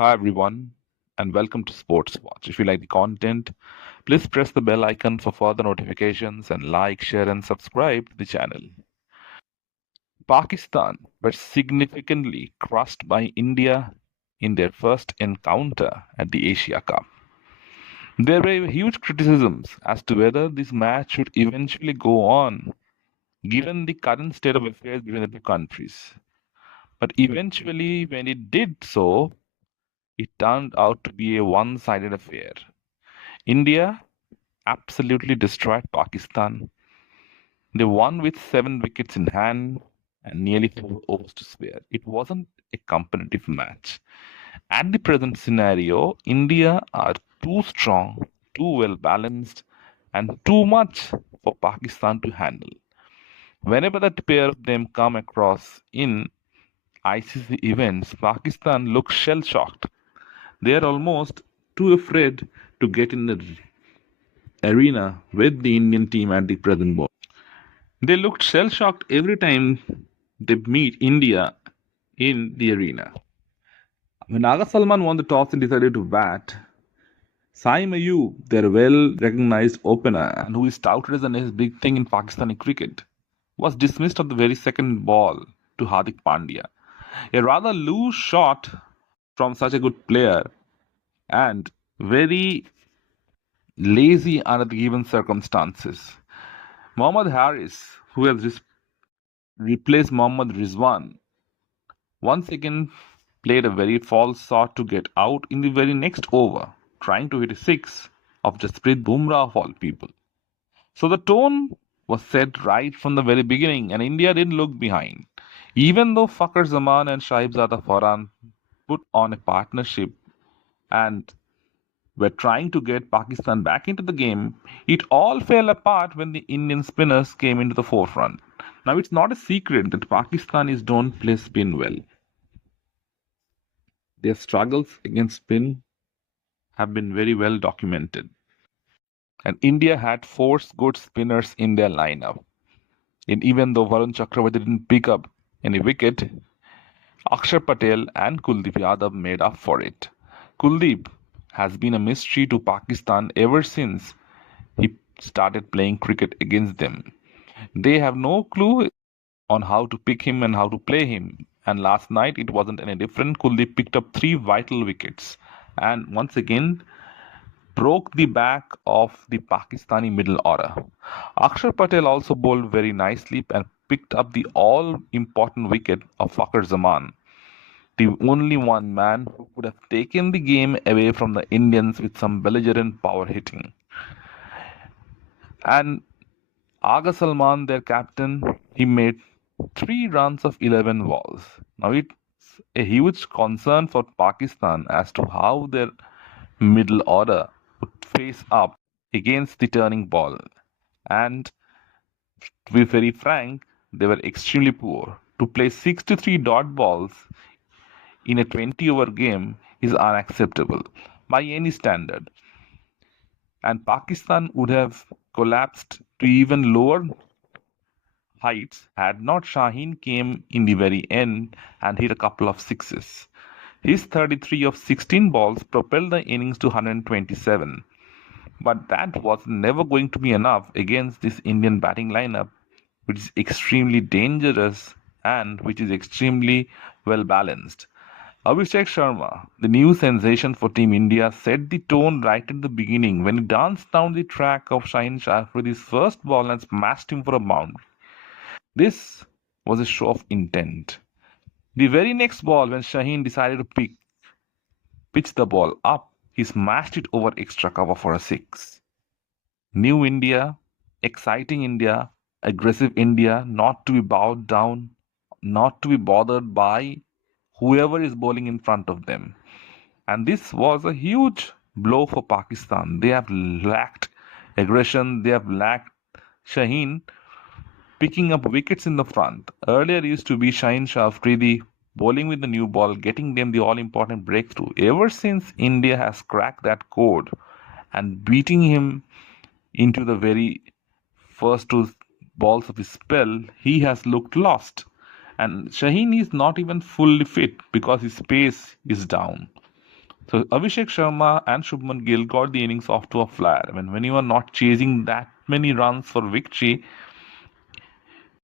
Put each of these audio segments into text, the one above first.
Hi everyone, and welcome to Sports Watch. If you like the content, please press the bell icon for further notifications and like, share, and subscribe to the channel. Pakistan were significantly crushed by India in their first encounter at the Asia Cup. There were huge criticisms as to whether this match should eventually go on, given the current state of affairs between the two countries. But eventually, when it did so, it turned out to be a one-sided affair. India absolutely destroyed Pakistan. They won with 7 wickets in hand and nearly 4 overs to spare. It wasn't a competitive match. At the present scenario, India are too strong, too well balanced, and too much for Pakistan to handle. Whenever that pair of them come across in ICC events, Pakistan looks shell shocked. They are almost too afraid to get in the arena with the Indian team at the present moment. They looked shell shocked every time they meet India in the arena. When Aga Salman won the toss and decided to bat, Saim Ayub, their well recognized opener and who is touted as the next big thing in Pakistani cricket, was dismissed on the very second ball to Hardik Pandya. A rather loose shot from such a good player and very lazy under the given circumstances. Mohammad Harris, who has replaced Mohammad Rizwan, once again played a very false shot to get out in the very next over, trying to hit a six of Jasprit Bumrah of all people. So the tone was set right from the very beginning, and India didn't look behind. Even though Fakhar Zaman and Shahibzada Farhan put on a partnership and were trying to get Pakistan back into the game, it all fell apart when the Indian spinners came into the forefront. Now, it's not a secret that Pakistanis don't play spin well. Their struggles against spin have been very well documented. And India had four good spinners in their lineup. And even though Varun Chakravarti didn't pick up any wicket, Akshar Patel and Kuldeep Yadav made up for it. Kuldeep has been a mystery to Pakistan ever since he started playing cricket against them. They have no clue on how to pick him and how to play him. And last night it wasn't any different. Kuldeep picked up 3 vital wickets and once again broke the back of the Pakistani middle order. Akshar Patel also bowled very nicely and picked up the all important wicket of Fakhar Zaman, the only one man who could have taken the game away from the Indians with some belligerent power hitting. And Aga Salman, their captain, he made 3 runs of 11 balls. Now it's a huge concern for Pakistan as to how their middle order would face up against the turning ball. And to be very frank, they were extremely poor. To play 63 dot balls in a 20-over game is unacceptable by any standard. And Pakistan would have collapsed to even lower heights had not Shaheen came in the very end and hit a couple of sixes. His 33 of 16 balls propelled the innings to 127. But that was never going to be enough against this Indian batting lineup, which is extremely dangerous and which is extremely well balanced. Abhishek Sharma, the new sensation for Team India, set the tone right at the beginning when he danced down the track of Shaheen Shah with his first ball and smashed him for a boundary. This was a show of intent. The very next ball, when Shaheen decided to pitch the ball up, he smashed it over extra cover for a six. New India, exciting India, aggressive India, not to be bowed down, not to be bothered by whoever is bowling in front of them. And this was a huge blow for Pakistan. They have lacked aggression, they have lacked Shaheen picking up wickets in the front. Earlier it used to be Shaheen Shah Afridi bowling with the new ball, getting them the all important breakthrough. Ever since India has cracked that code and beating him into the very first 2 balls of his spell, he has looked lost. And Shaheen is not even fully fit because his pace is down. So Abhishek Sharma and Shubman Gill got the innings off to a flyer. When you are not chasing that many runs for victory,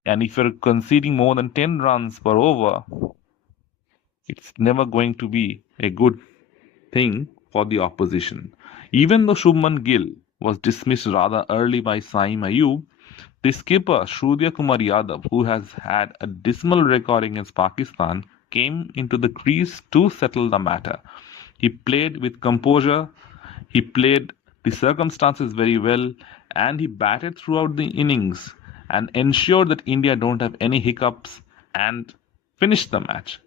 and if you're conceding more than 10 runs per over, it's never going to be a good thing for the opposition. Even though Shubman Gill was dismissed rather early by Saim Ayub, the skipper Suryakumar Yadav, who has had a dismal record against Pakistan, came into the crease to settle the matter. He played with composure, he played the circumstances very well, and he batted throughout the innings and ensured that India don't have any hiccups and finished the match.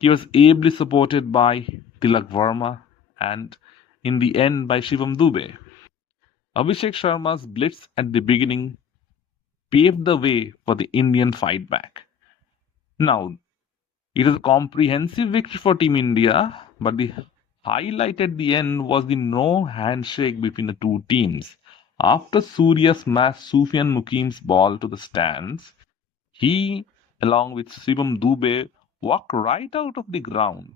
He was ably supported by Tilak Verma and in the end by Shivam Dube. Abhishek Sharma's blitz at the beginning paved the way for the Indian fight back. Now, it was a comprehensive victory for Team India, but the highlight at the end was the no handshake between the two teams. After Surya smashed Sufyan Muqim's ball to the stands, he, along with Shivam Dube, walked right out of the ground,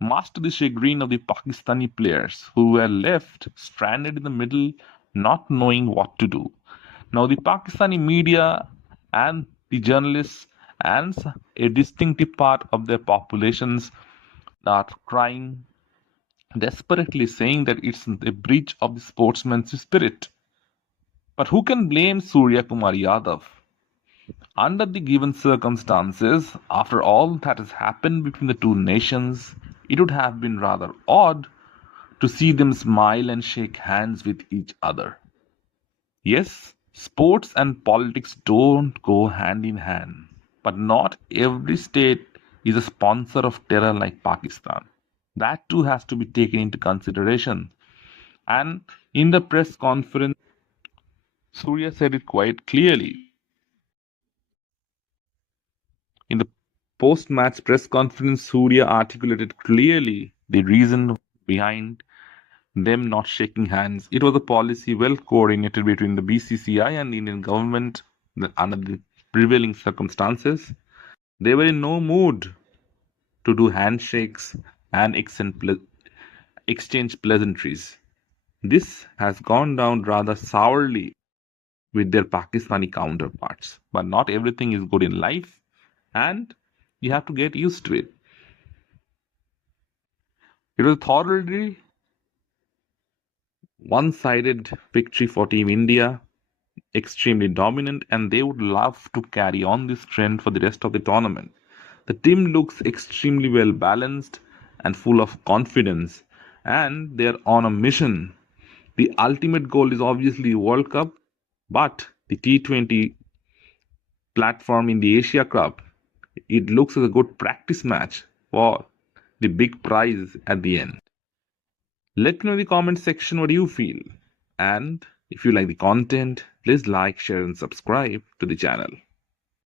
much to the chagrin of the Pakistani players, who were left stranded in the middle, not knowing what to do. Now, the Pakistani media and the journalists and a distinctive part of their populations are crying desperately, saying that it's a breach of the sportsman's spirit. But who can blame Surya Kumar Yadav? Under the given circumstances, after all that has happened between the two nations, it would have been rather odd to see them smile and shake hands with each other. Yes, sports and politics don't go hand in hand, but not every state is a sponsor of terror like Pakistan. That too has to be taken into consideration. And in the press conference, Surya said it quite clearly. In the post match press conference, Surya articulated clearly the reason behind them not shaking hands. It was a policy well coordinated between the BCCI and the Indian government that under the prevailing circumstances, they were in no mood to do handshakes and exchange pleasantries. This has gone down rather sourly with their Pakistani counterparts. But not everything is good in life, and you have to get used to it. It was thoroughly one sided victory for Team India, extremely dominant, and they would love to carry on this trend for the rest of the tournament. The team looks extremely well balanced and full of confidence, and they're on a mission. The ultimate goal is obviously World Cup, but the T20 platform in the Asia Cup, it looks as a good practice match for the big prize at the end. Let me know in the comment section what you feel. And if you like the content, please like, share, and subscribe to the channel.